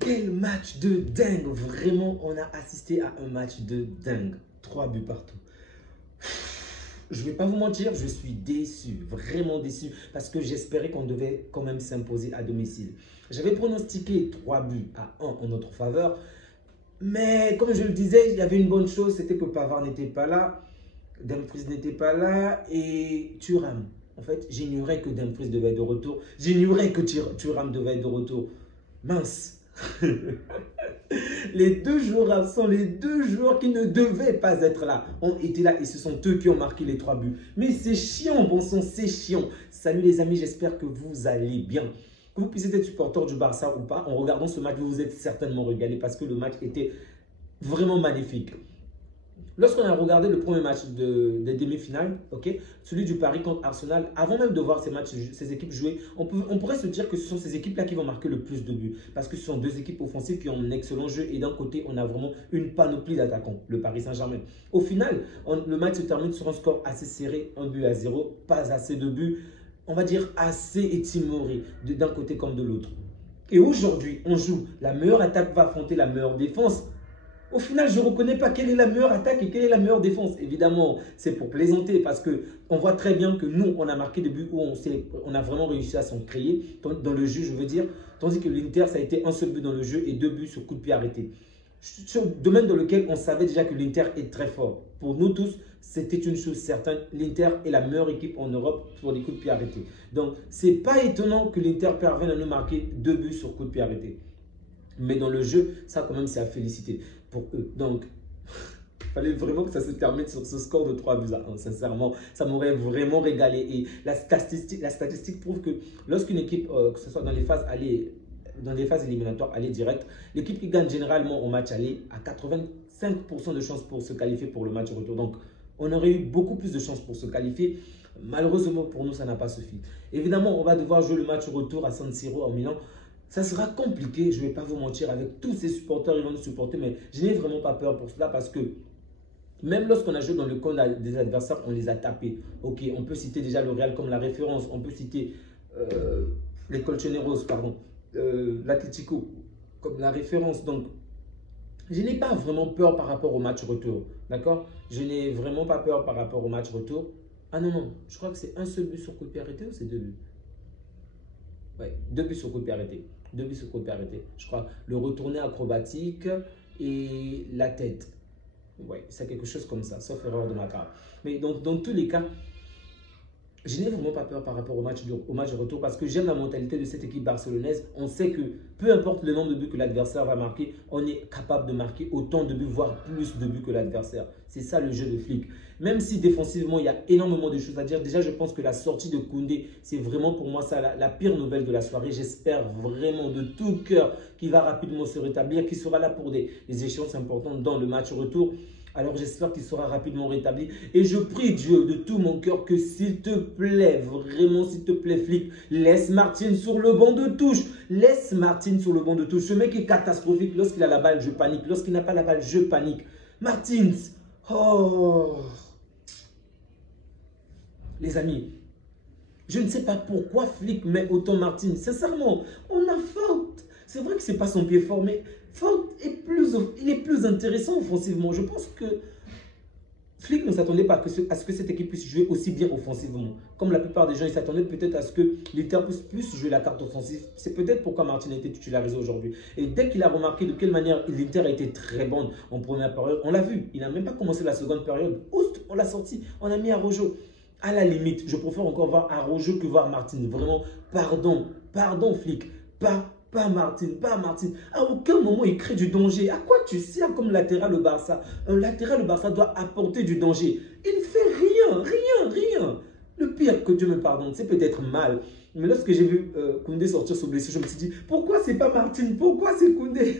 Quel match de dingue! Vraiment, on a assisté à un match de dingue. 3 buts partout. Je ne vais pas vous mentir, je suis déçu, vraiment déçu, parce que j'espérais qu'on devait quand même s'imposer à domicile. J'avais pronostiqué 3 buts à 1 en notre faveur, mais comme je le disais, il y avait une bonne chose, c'était que Pavard n'était pas là, Dumfries n'était pas là et Thuram. En fait, j'ignorais que Dumfries devait être de retour, j'ignorais que Thuram devait être de retour. Mince! Les deux joueurs absents, les deux joueurs qui ne devaient pas être là, ont été là et ce sont eux qui ont marqué les 3 buts. Mais c'est chiant, bon sang, c'est chiant. Salut les amis, j'espère que vous allez bien. Que vous puissiez être supporter du Barça ou pas, en regardant ce match, vous vous êtes certainement régalé parce que le match était vraiment magnifique. Lorsqu'on a regardé le premier match des demi-finales, celui du Paris contre Arsenal, avant même de voir ces équipes jouer, on pourrait se dire que ce sont ces équipes-là qui vont marquer le plus de buts. Parce que ce sont deux équipes offensives qui ont un excellent jeu et d'un côté, on a vraiment une panoplie d'attaquants, le Paris Saint-Germain. Au final, le match se termine sur un score assez serré, 1-0, pas assez de buts, on va dire assez étimoré d'un côté comme de l'autre. Et aujourd'hui, on joue, la meilleure attaque va affronter la meilleure défense. Au final, je ne reconnais pas quelle est la meilleure attaque et quelle est la meilleure défense. Évidemment, c'est pour plaisanter parce qu'on voit très bien que nous, on a marqué des buts où on a vraiment réussi à s'en créer, dans le jeu, je veux dire. Tandis que l'Inter, ça a été un seul but dans le jeu et 2 buts sur coup de pied arrêté. Sur le domaine dans lequel on savait déjà que l'Inter est très fort. Pour nous tous, c'était une chose certaine. L'Inter est la meilleure équipe en Europe pour des coups de pied arrêtés. Donc, ce n'est pas étonnant que l'Inter parvienne à nous marquer 2 buts sur coup de pied arrêté. Mais dans le jeu, ça quand même, c'est à féliciter pour eux. Donc, il fallait vraiment que ça se termine sur ce score de 3 buts à 1. Sincèrement, ça m'aurait vraiment régalé. Et la statistique prouve que lorsqu'une équipe, que ce soit dans les phases éliminatoires, aller direct, l'équipe qui gagne généralement au match aller a 85% de chances pour se qualifier pour le match retour. Donc, on aurait eu beaucoup plus de chances pour se qualifier. Malheureusement, pour nous, ça n'a pas suffi. Évidemment, on va devoir jouer le match retour à San Siro en Milan. Ça sera compliqué, je ne vais pas vous mentir, avec tous ces supporters, ils vont nous supporter, mais je n'ai vraiment pas peur pour cela parce que même lorsqu'on a joué dans le camp des adversaires, on les a tapés. Ok, on peut citer déjà le Real comme la référence, on peut citer les Colchoneros, pardon, l'Atlético comme la référence. Donc, je n'ai pas vraiment peur par rapport au match retour, d'accord? Je n'ai vraiment pas peur par rapport au match retour. Ah non, non, je crois que c'est un seul but sur coup de pied arrêté ou c'est 2 buts? Ouais, 2 buts sur coup de pied arrêté. 2 buts sur coup de pied arrêté. Je crois le retourné acrobatique et la tête. Ouais, c'est quelque chose comme ça, sauf erreur de ma part. Mais dans tous les cas, je n'ai vraiment pas peur par rapport au match de retour parce que j'aime la mentalité de cette équipe barcelonaise. On sait que peu importe le nombre de buts que l'adversaire va marquer, on est capable de marquer autant de buts, voire plus de buts que l'adversaire. C'est ça le jeu de Flick. Même si défensivement, il y a énormément de choses à dire. Déjà, je pense que la sortie de Koundé, c'est vraiment pour moi ça la pire nouvelle de la soirée. J'espère vraiment de tout cœur qu'il va rapidement se rétablir, qu'il sera là pour des échéances importantes dans le match retour. Alors j'espère qu'il sera rapidement rétabli. Et je prie Dieu de tout mon cœur que s'il te plaît, vraiment s'il te plaît Flick, laisse Martin sur le banc de touche. Laisse Martin sur le banc de touche. Ce mec est catastrophique. Lorsqu'il a la balle, je panique. Lorsqu'il n'a pas la balle, je panique. Martins, oh. Les amis, je ne sais pas pourquoi Flick met autant Martin. Sincèrement, on a faute. C'est vrai que ce n'est pas son pied fort, mais Ford il est plus intéressant offensivement. Je pense que Flick ne s'attendait pas à ce que cette équipe puisse jouer aussi bien offensivement. Comme la plupart des gens, ils s'attendaient peut-être à ce que l'Inter puisse plus jouer la carte offensive. C'est peut-être pourquoi Martin a été titularisé aujourd'hui. Et dès qu'il a remarqué de quelle manière l'Inter a été très bonne en première période, on l'a vu. Il n'a même pas commencé la seconde période. Oust, on l'a sorti, on a mis Araujo. À la limite, je préfère encore voir Araujo que voir Martin. Vraiment, pardon Flick, pas Martin. À aucun moment, il crée du danger. À quoi tu sers comme latéral au Barça? Un latéral au Barça doit apporter du danger. Il ne fait rien. Le pire, que Dieu me pardonne, c'est peut-être mal. Mais lorsque j'ai vu Koundé sortir sous blessure, je me suis dit, pourquoi c'est pas Martin? Pourquoi c'est Koundé?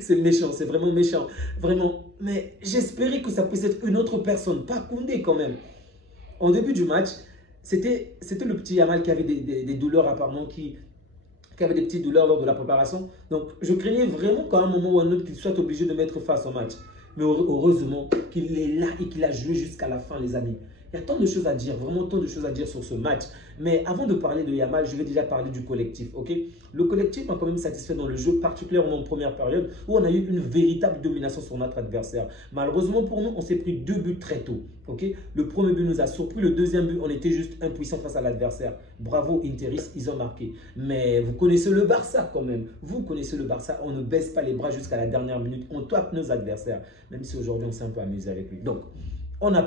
C'est méchant, c'est vraiment méchant. Vraiment. Mais j'espérais que ça puisse être une autre personne, pas Koundé quand même. En début du match, c'était le petit Yamal qui avait des douleurs apparemment, qui avait des petites douleurs lors de la préparation. Donc, je craignais vraiment qu'à un moment ou à un autre, qu'il soit obligé de mettre face au match. Mais heureusement qu'il est là et qu'il a joué jusqu'à la fin, les amis. Il y a tant de choses à dire, vraiment tant de choses à dire sur ce match. Mais avant de parler de Yamal, je vais déjà parler du collectif. Ok, le collectif m'a quand même satisfait dans le jeu, particulièrement en première période, où on a eu une véritable domination sur notre adversaire. Malheureusement pour nous, on s'est pris 2 buts très tôt. Ok, le premier but nous a surpris, le deuxième but, on était juste impuissant face à l'adversaire. Bravo Interis, ils ont marqué. Mais vous connaissez le Barça quand même. Vous connaissez le Barça, on ne baisse pas les bras jusqu'à la dernière minute. On tape nos adversaires, même si aujourd'hui on s'est un peu amusé avec lui. Donc, on n'a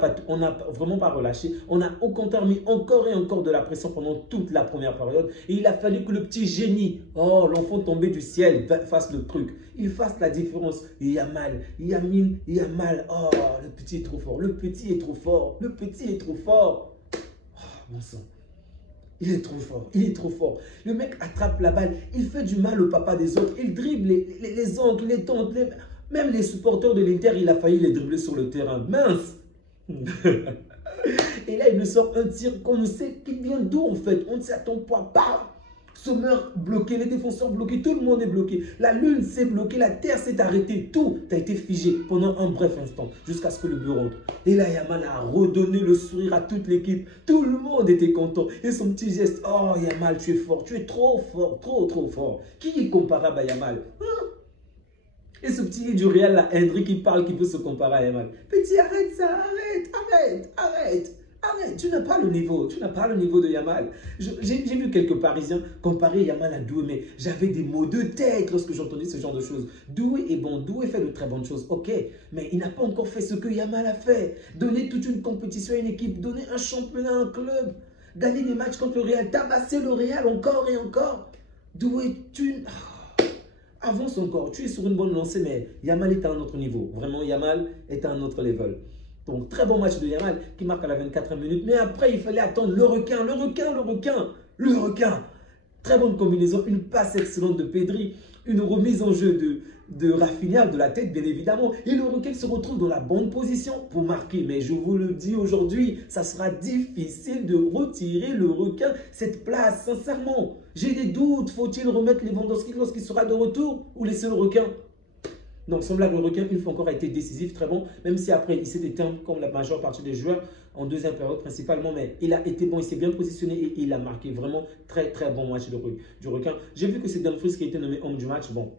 vraiment pas relâché. On a au contraire mis encore et encore de la pression pendant toute la première période. Et il a fallu que le petit génie, oh, l'enfant tombé du ciel, fasse le truc. Il fasse la différence. Yamal, Yamin, Yamal. Oh, le petit est trop fort. Le petit est trop fort. Le petit est trop fort. Oh, bon sang. Il est trop fort, il est trop fort. Le mec attrape la balle, il fait du mal au papa des autres. Il dribble les oncles, les tantes, même les supporters de l'Inter, il a failli les dribbler sur le terrain. Mince. Et là, il nous sort un tir qu'on ne sait qui vient d'où en fait. On ne s'attend pas. Bam! Sommer bloqué, les défenseurs bloqués, tout le monde est bloqué. La lune s'est bloquée, la terre s'est arrêtée. Tout a été figé pendant un bref instant jusqu'à ce que le but rentre. Et là, Yamal a redonné le sourire à toute l'équipe. Tout le monde était content. Et son petit geste, oh Yamal, tu es fort, tu es trop fort, trop fort. Qui est comparable à Yamal? Et ce petit du Real, là, Henry qui parle, qui peut se comparer à Yamal. Petit, arrête ça, arrête. Tu n'as pas le niveau, de Yamal. J'ai vu quelques Parisiens comparer Yamal à Doué, mais j'avais des maux de tête lorsque j'entendais ce genre de choses. Doué est bon, Doué fait de très bonnes choses, ok, mais il n'a pas encore fait ce que Yamal a fait. Donner toute une compétition à une équipe, donner un championnat à un club, gagner des matchs contre le Real, tabasser le Real encore et encore. Doué, avance encore, tu es sur une bonne lancée, mais Yamal est à un autre niveau. Vraiment, Yamal est à un autre level. Donc, très bon match de Yamal qui marque à la 24e minute. Mais après, il fallait attendre le requin. Très bonne combinaison, une passe excellente de Pedri, une remise en jeu de Rafinha de la tête, bien évidemment. Et le requin se retrouve dans la bonne position pour marquer. Mais je vous le dis aujourd'hui, ça sera difficile de retirer le requin cette place, sincèrement. J'ai des doutes. Faut-il remettre Lewandowski lorsqu'il sera de retour ou laisser le requin? Donc, semblable le requin, une fois encore, a été décisif, très bon. Même si après, il s'est éteint comme la majeure partie des joueurs en deuxième période principalement. Mais il a été bon, il s'est bien positionné et il a marqué vraiment très bon match du requin. J'ai vu que c'est Dumfries qui a été nommé homme du match. Bon,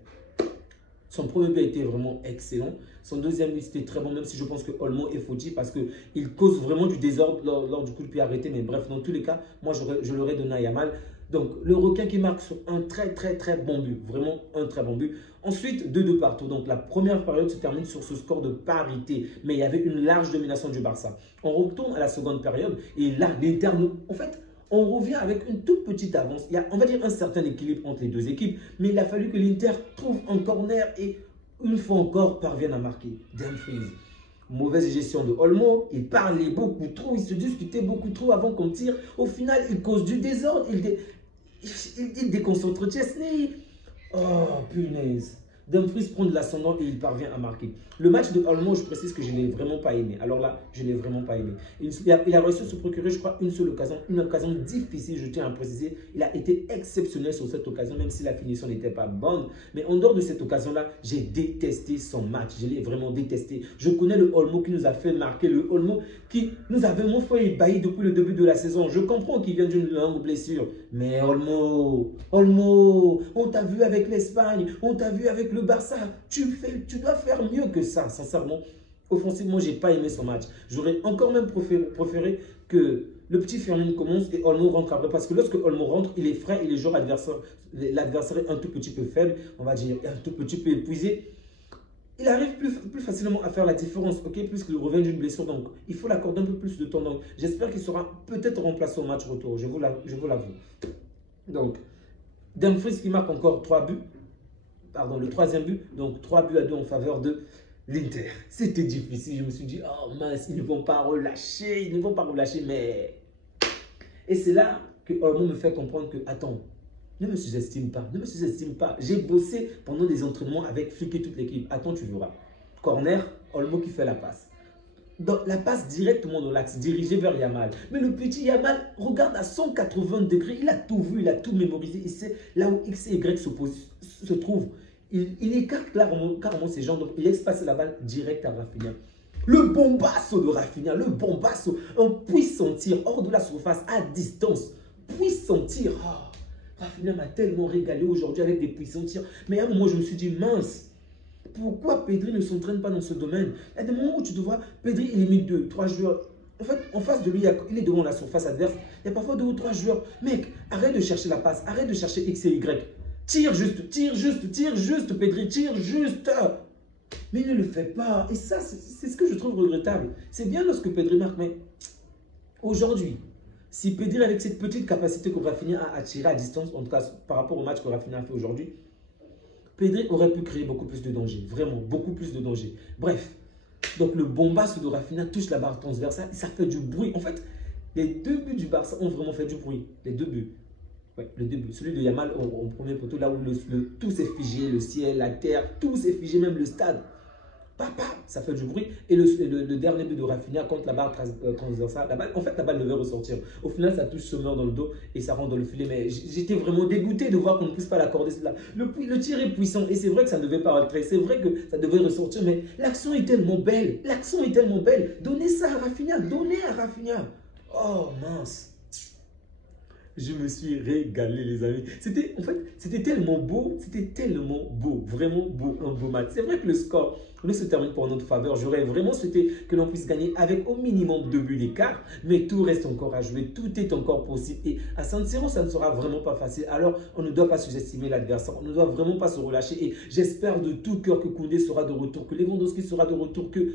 son premier but a été vraiment excellent. Son deuxième but, c'était très bon, même si je pense que Olmo est fautif parce qu'il cause vraiment du désordre lors du coup de pied arrêté. Mais bref, dans tous les cas, moi, je l'aurais donné à Yamal. Donc, le requin qui marque sur un très bon but. Vraiment un très bon but. Ensuite, 2-2 partout. Donc, la première période se termine sur ce score de parité. Mais il y avait une large domination du Barça. On retourne à la seconde période. Et là, l'Inter, en fait, on revient avec une toute petite avance. Il y a, on va dire, un certain équilibre entre les deux équipes. Mais il a fallu que l'Inter trouve un corner et, une fois encore, parvienne à marquer. Dumfries. Mauvaise gestion de Olmo, il parlait beaucoup trop, il se discutait beaucoup trop avant qu'on tire. Au final, il cause du désordre, il déconcentre Chesney. Oh, punaise. Dumfries prend de l'ascendant et il parvient à marquer. Le match de Olmo, je précise que je ne l'ai vraiment pas aimé. Alors là, je ne l'ai vraiment pas aimé. Il a réussi à se procurer, je crois, une seule occasion. Une occasion difficile, je tiens à préciser. Il a été exceptionnel sur cette occasion, même si la finition n'était pas bonne. Mais en dehors de cette occasion-là, j'ai détesté son match. Je l'ai vraiment détesté. Je connais le Olmo qui nous a fait marquer. Le Olmo qui nous avait mon frère ébahi depuis le début de la saison. Je comprends qu'il vient d'une longue blessure. Mais Olmo, on t'a vu avec l'Espagne, on t'a vu avec le Barça. Tu dois faire mieux que ça, sincèrement. Offensivement, je n'ai pas aimé son match. J'aurais encore même préféré que le petit Firmino commence et Olmo rentre après. Parce que lorsque Olmo rentre, il est frais et les joueurs adversaires, l'adversaire est un tout petit peu faible, on va dire, un tout petit peu épuisé. Il arrive plus facilement à faire la différence, ok, puisqu'il revient d'une blessure. Donc, il faut l'accorder un peu plus de temps. Donc, j'espère qu'il sera peut-être remplacé au match retour. Je vous l'avoue. Donc, Dumfries qui marque encore 3 buts. Pardon, le troisième but. Donc, 3-2 en faveur de l'Inter. C'était difficile. Je me suis dit, oh mince, ils ne vont pas relâcher. Mais... Et c'est là que Olmo me fait comprendre que, attends, ne me sous-estime pas. J'ai bossé pendant des entraînements avec Flick et toute l'équipe. Attends, tu verras. Corner, Olmo qui fait la passe. Donc, la passe directement dans l'axe, dirigée vers Yamal. Mais le petit Yamal regarde à 180 degrés. Il a tout vu, il a tout mémorisé. Il sait là où X et Y se trouvent. Il écarte carrément ses jambes. Donc, il laisse passer la balle direct à Rafinha. Le bombasso de Rafinha, le bombasso, on puisse sentir hors de la surface, à distance, puisse sentir. Oh, Rafinha m'a tellement régalé aujourd'hui avec des puissants tirs. Mais à un moment, je me suis dit, mince, pourquoi Pedri ne s'entraîne pas dans ce domaine? Il y a des moments où tu te vois, Pedri, il limite 2, 3 joueurs. En fait, en face de lui, il est devant la surface adverse. Il y a parfois 2 ou 3 joueurs. Mec, arrête de chercher la passe, arrête de chercher X et Y. Tire juste, tire juste, tire juste, Pedri, tire juste. Mais il ne le fait pas. Et ça, c'est ce que je trouve regrettable. C'est bien lorsque Pedri marque, mais aujourd'hui, si Pedri, avec cette petite capacité que Rafinha a attirée à distance, en tout cas par rapport au match que Rafinha a fait aujourd'hui, Pedri aurait pu créer beaucoup plus de danger. Vraiment, beaucoup plus de danger. Bref, donc le bombasse de Rafinha touche la barre transversale et ça fait du bruit. En fait, les 2 buts du Barça ont vraiment fait du bruit. Les 2 buts. Ouais, le début, celui de Yamal au premier poteau, là où tout s'est figé, le ciel, la terre, tout s'est figé, même le stade. Papa, ça fait du bruit. Et le dernier but de Rafinha contre la barre transversale, en fait, la balle devait ressortir. Au final, ça touche Sommer dans le dos et ça rentre dans le filet. Mais j'étais vraiment dégoûté de voir qu'on ne puisse pas l'accorder. Le tir est puissant et c'est vrai que ça ne devait pas rentrer. C'est vrai que ça devait ressortir, mais l'action est tellement belle. L'action est tellement belle. Donnez ça à Rafinha. Donnez à Rafinha. Oh, mince. Je me suis régalé, les amis. En fait, c'était tellement beau, vraiment beau, un beau match. C'est vrai que le score ne se termine pas en notre faveur. J'aurais vraiment souhaité que l'on puisse gagner avec au minimum 2 buts d'écart, mais tout reste encore à jouer, tout est encore possible. Et à San Siro, ça ne sera vraiment pas facile. Alors, on ne doit pas sous-estimer l'adversaire, on ne doit vraiment pas se relâcher. Et j'espère de tout cœur que Koundé sera de retour, que Lewandowski sera de retour, que...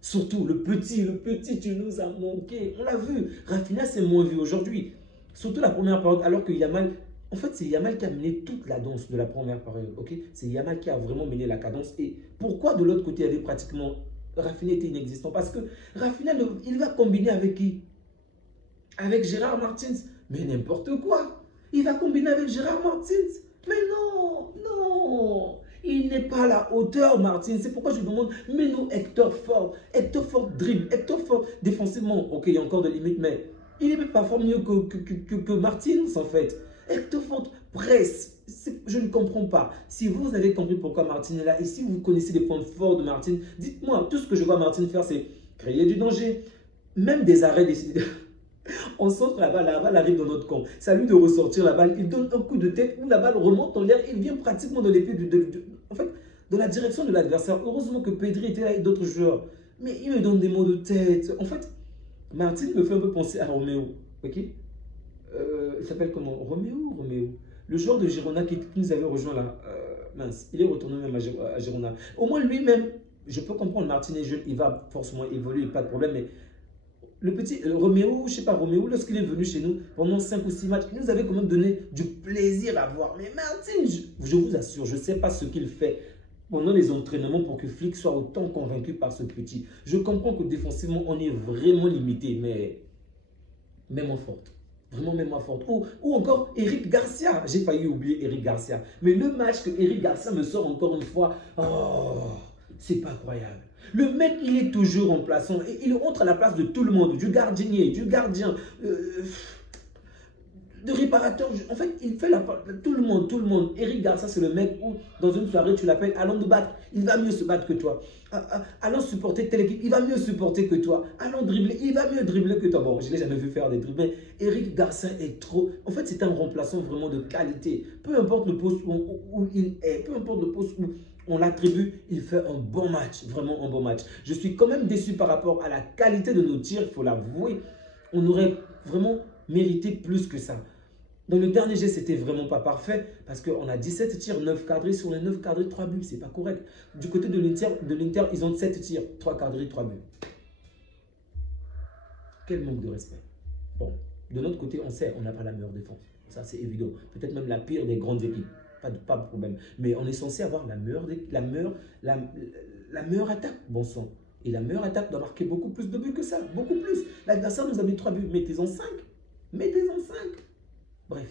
Surtout, le petit, tu nous as manqué. On l'a vu, Rafinha s'est moins vu aujourd'hui. Surtout la première période, alors que Yamal, en fait, c'est Yamal qui a mené toute la danse de la première période, ok? C'est Yamal qui a vraiment mené la cadence. Et pourquoi de l'autre côté, il y avait pratiquement... Rafinha était inexistant? Parce que Rafinha, il va combiner avec qui? Avec Gérard Martins. Mais n'importe quoi. Il va combiner avec Gérard Martins. Mais non, non. Il n'est pas à la hauteur, Martins. C'est pourquoi je demande, mets-nous Hector Ford. Hector Ford dribble. Hector Ford défensivement. Ok, il y a encore des limites, mais... il est parfois mieux que Martins, en fait. Hector Ford presse. Je ne comprends pas. Si vous avez compris pourquoi Martins est là, et si vous connaissez les points forts de Martins, dites-moi, tout ce que je vois Martins faire, c'est créer du danger. Même des arrêts décidés. On centre la balle arrive dans notre camp. C'est à lui de ressortir la balle. Il donne un coup de tête où la balle remonte en l'air. Il vient pratiquement dans les pieds en fait, dans la direction de l'adversaire. Heureusement que Pedri était là et d'autres joueurs. Mais il me donne des mots de tête. En fait, Martins me fait un peu penser à Roméo. Ok, il s'appelle comment? Roméo. Le joueur de Girona qui nous avait rejoint là. Mince, il est retourné même à Girona. Au moins lui-même, je peux comprendre, Martins est jeune, il va forcément évoluer, pas de problème. Mais le petit Roméo, je sais pas, Roméo, lorsqu'il est venu chez nous pendant 5 ou 6 matchs, il nous avait quand même donné du plaisir à voir. Mais Martins, je vous assure, je ne sais pas ce qu'il fait pendant les entraînements pour que Flick soit autant convaincu par ce petit. Je comprends que défensivement, on est vraiment limité, mais même forte. Vraiment même forte. Ou encore Eric Garcia. J'ai failli oublier Eric Garcia. Mais le match que Eric Garcia me sort encore une fois, oh, c'est pas croyable. Le mec, il est toujours remplaçant. Et il entre à la place de tout le monde. Du gardien, de réparateur. En fait, il fait tout le monde. Eric Garcia, c'est le mec où, dans une soirée, tu l'appelles, allons nous battre. Il va mieux se battre que toi. Allons supporter telle équipe, il va mieux supporter que toi. Allons dribbler, il va mieux dribbler que toi. Bon, je ne l'ai jamais vu faire des dribbles. Eric Garcia est trop... En fait, c'est un remplaçant vraiment de qualité. Peu importe le poste où il est, peu importe le poste où on l'attribue, il fait un bon match. Vraiment un bon match. Je suis quand même déçu par rapport à la qualité de nos tirs, il faut l'avouer. On aurait vraiment mérité plus que ça. Dans le dernier jet, c'était vraiment pas parfait parce qu'on a 17 tirs, 9 cadrés. Sur les 9 cadrés, 3 buts. C'est pas correct. Du côté de l'Inter, ils ont 7 tirs, 3 cadrés, 3 buts. Quel manque de respect. Bon, de notre côté, on sait, on n'a pas la meilleure défense. Ça, c'est évident. Peut-être même la pire des grandes équipes. Pas de problème. Mais on est censé avoir la meilleure attaque, bon sang. Et la meilleure attaque doit marquer beaucoup plus de buts que ça. Beaucoup plus. L'adversaire nous a mis 3 buts. Mettez-en 5. Mettez-en 5. Bref.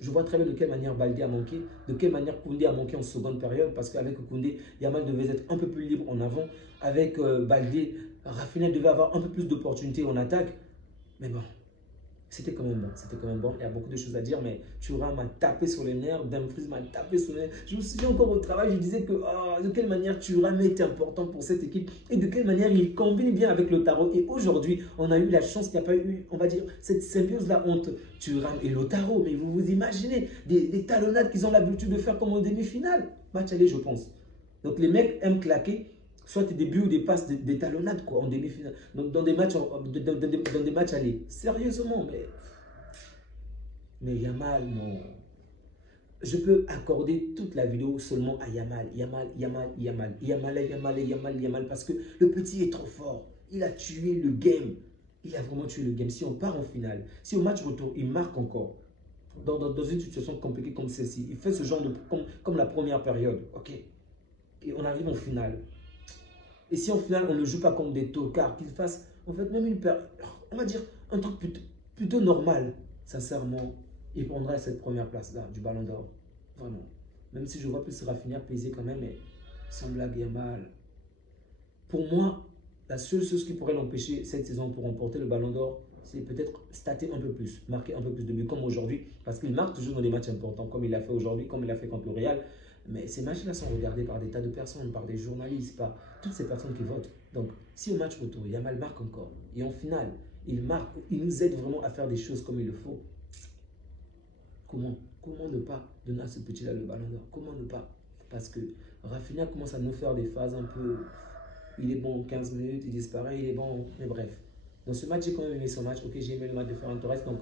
Je vois très bien de quelle manière Baldé a manqué, de quelle manière Koundé a manqué en seconde période, parce qu'avec Koundé, Yamal devait être un peu plus libre en avant. Avec Baldé, Rafinha devait avoir un peu plus d'opportunités en attaque. Mais bon, C'était quand même bon, c'était quand même bon. Il y a beaucoup de choses à dire, mais Thuram m'a tapé sur les nerfs, Dumfries m'a tapé sur les nerfs. Je me souviens encore au travail, je disais que de quelle manière Thuram est important pour cette équipe et de quelle manière il combine bien avec Lautaro. Et aujourd'hui, on a eu la chance qu'il n'y a pas eu, on va dire, cette symbiose-là entre Thuram et Lautaro. Mais vous vous imaginez des talonnades qu'ils ont l'habitude de faire comme en demi-finale. Match aller, je pense. Donc les mecs aiment claquer soit des buts ou des passes, des talonnades quoi, en demi-finale. Donc dans des matchs, dans des matchs allés. Sérieusement, mais Yamal, non. Je peux accorder toute la vidéo seulement à Yamal. Yamal. Parce que le petit est trop fort. Il a tué le game. Il a vraiment tué le game. Si on part en finale, si au match retour, il marque encore. Dans une situation compliquée comme celle-ci, il fait ce genre de... Comme la première période. Ok. Et on arrive en finale. Et si en finale, on ne joue pas comme des tocards, qu'ils fassent en fait même on va dire un truc plutôt normal, sincèrement, il prendra cette première place-là du Ballon d'Or. Vraiment. Même si je vois plus Rafinha peser quand même, mais sans blague, Yamal. Pour moi, la seule chose qui pourrait l'empêcher cette saison pour remporter le Ballon d'Or, c'est peut-être stater un peu plus, marquer un peu plus de buts comme aujourd'hui, parce qu'il marque toujours dans des matchs importants, comme il l'a fait aujourd'hui, comme il l'a fait contre le Real. Mais ces matchs-là sont regardés par des tas de personnes, par des journalistes, par toutes ces personnes qui votent. Donc, si au match retour, Yamal marque encore, et en finale, il marque, il nous aide vraiment à faire des choses comme il le faut, comment ne pas donner à ce petit-là le Ballon d'Or? Comment ne pas? Parce que Rafinha commence à nous faire des phases un peu... Il est bon 15 minutes, il disparaît, il est bon... Mais bref. Dans ce match, j'ai quand même aimé son match. Ok, j'ai aimé le match de Ferran Torres. Donc,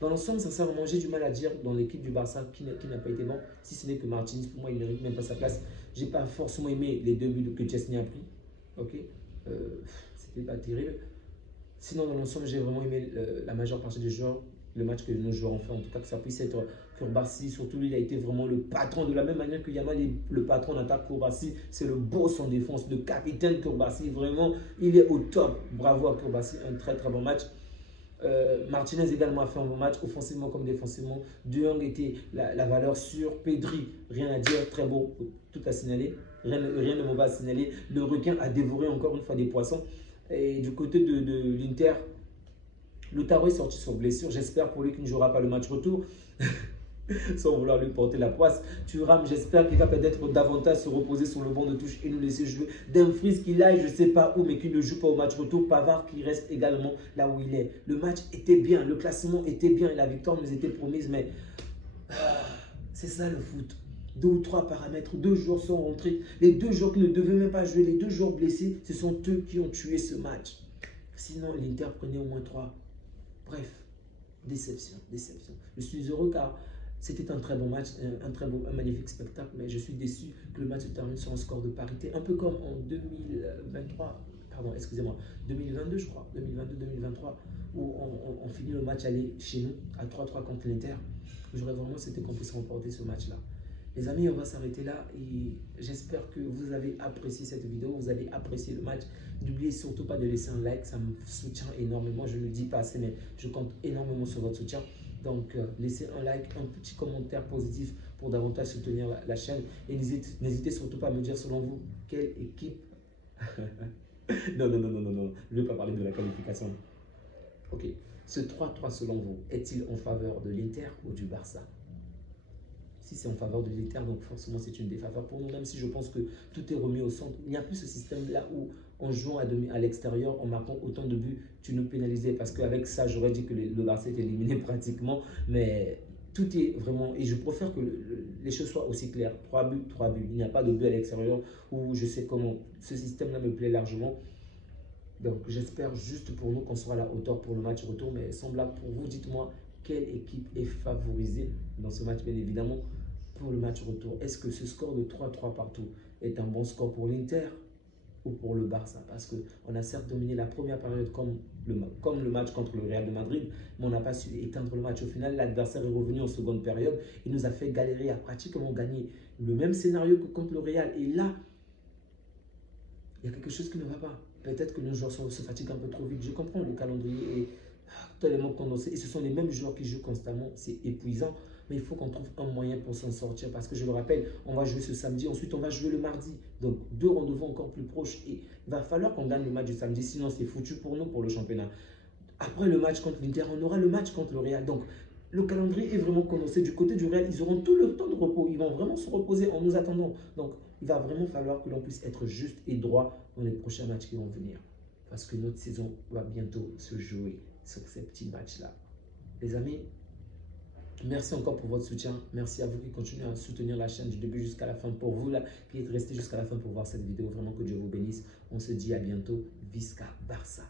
dans l'ensemble, sincèrement, j'ai du mal à dire dans l'équipe du Barça qui n'a pas été bon. Si ce n'est que Martinez, pour moi, il ne mérite même pas sa place. J'ai pas forcément aimé les 2 buts que Chesney a pris. Ok, c'était pas terrible. Sinon, dans l'ensemble, j'ai vraiment aimé la majeure partie des joueurs. Le match que nos joueurs ont fait, en tout cas, que ça puisse être Kourbassi. Surtout, lui, il a été vraiment le patron. De la même manière que Yamal est le patron d'attaque, Kourbassi, c'est le boss en défense, le capitaine Kourbassi. Vraiment, il est au top. Bravo à Kourbassi, un très très bon match. Martinez également a fait un bon match, offensivement comme défensivement. De Jong était la valeur sûre. Pedri, rien à dire, très beau, tout à signaler. Rien de mauvais à signaler. Le requin a dévoré encore une fois des poissons. Et du côté de l'Inter, Lautaro est sorti sur blessure. J'espère pour lui qu'il ne jouera pas le match retour. Sans vouloir lui porter la poisse. Thuram, j'espère qu'il va peut-être davantage se reposer sur le banc de touche et nous laisser jouer. Dumfries qui aille, je ne sais pas où, mais qui ne joue pas au match retour. Pavard qui reste également là où il est. Le match était bien, le classement était bien et la victoire nous était promise, mais c'est ça le foot. 2 ou 3 paramètres, 2 joueurs sont rentrés. Les 2 joueurs qui ne devaient même pas jouer, les 2 joueurs blessés, ce sont eux qui ont tué ce match. Sinon, l'Inter prenait au moins 3. Bref, déception. Je suis heureux car c'était un très bon match, un magnifique spectacle, mais je suis déçu que le match se termine sur un score de parité, un peu comme en 2023, pardon, excusez-moi, 2022 je crois, 2022-2023, où on finit le match aller chez nous à 3-3 contre l'Inter. J'aurais vraiment souhaité qu'on puisse remporter ce match-là. Les amis, on va s'arrêter là et j'espère que vous avez apprécié cette vidéo, vous allez apprécier le match. N'oubliez surtout pas de laisser un like, ça me soutient énormément. Je ne le dis pas assez, mais je compte énormément sur votre soutien. Donc, laissez un like, un petit commentaire positif pour davantage soutenir la chaîne. Et n'hésitez surtout pas à me dire selon vous, quelle équipe... non, je ne vais pas parler de la qualification. Ok, ce 3-3 selon vous, est-il en faveur de l'Inter ou du Barça? Si c'est en faveur de l'Inter, donc forcément c'est une défaveur pour nous, même si je pense que tout est remis au centre. Il n'y a plus ce système-là où en jouant à l'extérieur, en marquant autant de buts, tu nous pénalisais. Parce qu'avec ça, j'aurais dit que le Barça est éliminé pratiquement. Mais tout est vraiment... Et je préfère que les choses soient aussi claires. 3 buts, 3 buts. Il n'y a pas de but à l'extérieur où je sais comment. Ce système-là me plaît largement. Donc j'espère juste pour nous qu'on sera à la hauteur pour le match retour. Mais semblable pour vous, dites-moi quelle équipe est favorisée dans ce match, bien évidemment, pour le match retour. Est-ce que ce score de 3-3 partout est un bon score pour l'Inter ou pour le Barça? Parce qu'on a certes dominé la première période comme le match contre le Real de Madrid, mais on n'a pas su éteindre le match. Au final, l'adversaire est revenu en seconde période. Il nous a fait galérer à pratiquement gagner le même scénario que contre le Real. Et là, il y a quelque chose qui ne va pas. Peut-être que nos joueurs se fatiguent un peu trop vite. Je comprends, le calendrier est tellement condensé. Et ce sont les mêmes joueurs qui jouent constamment. C'est épuisant. Mais il faut qu'on trouve un moyen pour s'en sortir. Parce que je le rappelle, on va jouer ce samedi. Ensuite, on va jouer le mardi. Donc, 2 rendez-vous encore plus proches. Et il va falloir qu'on gagne le match du samedi. Sinon, c'est foutu pour nous, pour le championnat. Après le match contre l'Inter, on aura le match contre le Real. Donc, le calendrier est vraiment condensé. Du côté du Real, ils auront tout leur temps de repos. Ils vont vraiment se reposer en nous attendant. Donc, il va vraiment falloir que l'on puisse être juste et droit dans les prochains matchs qui vont venir. Parce que notre saison va bientôt se jouer sur ces petits matchs-là. Les amis, merci encore pour votre soutien. Merci à vous qui continuez à soutenir la chaîne du début jusqu'à la fin. Pour vous là, qui êtes restés jusqu'à la fin pour voir cette vidéo, vraiment que Dieu vous bénisse. On se dit à bientôt. Visca Barça.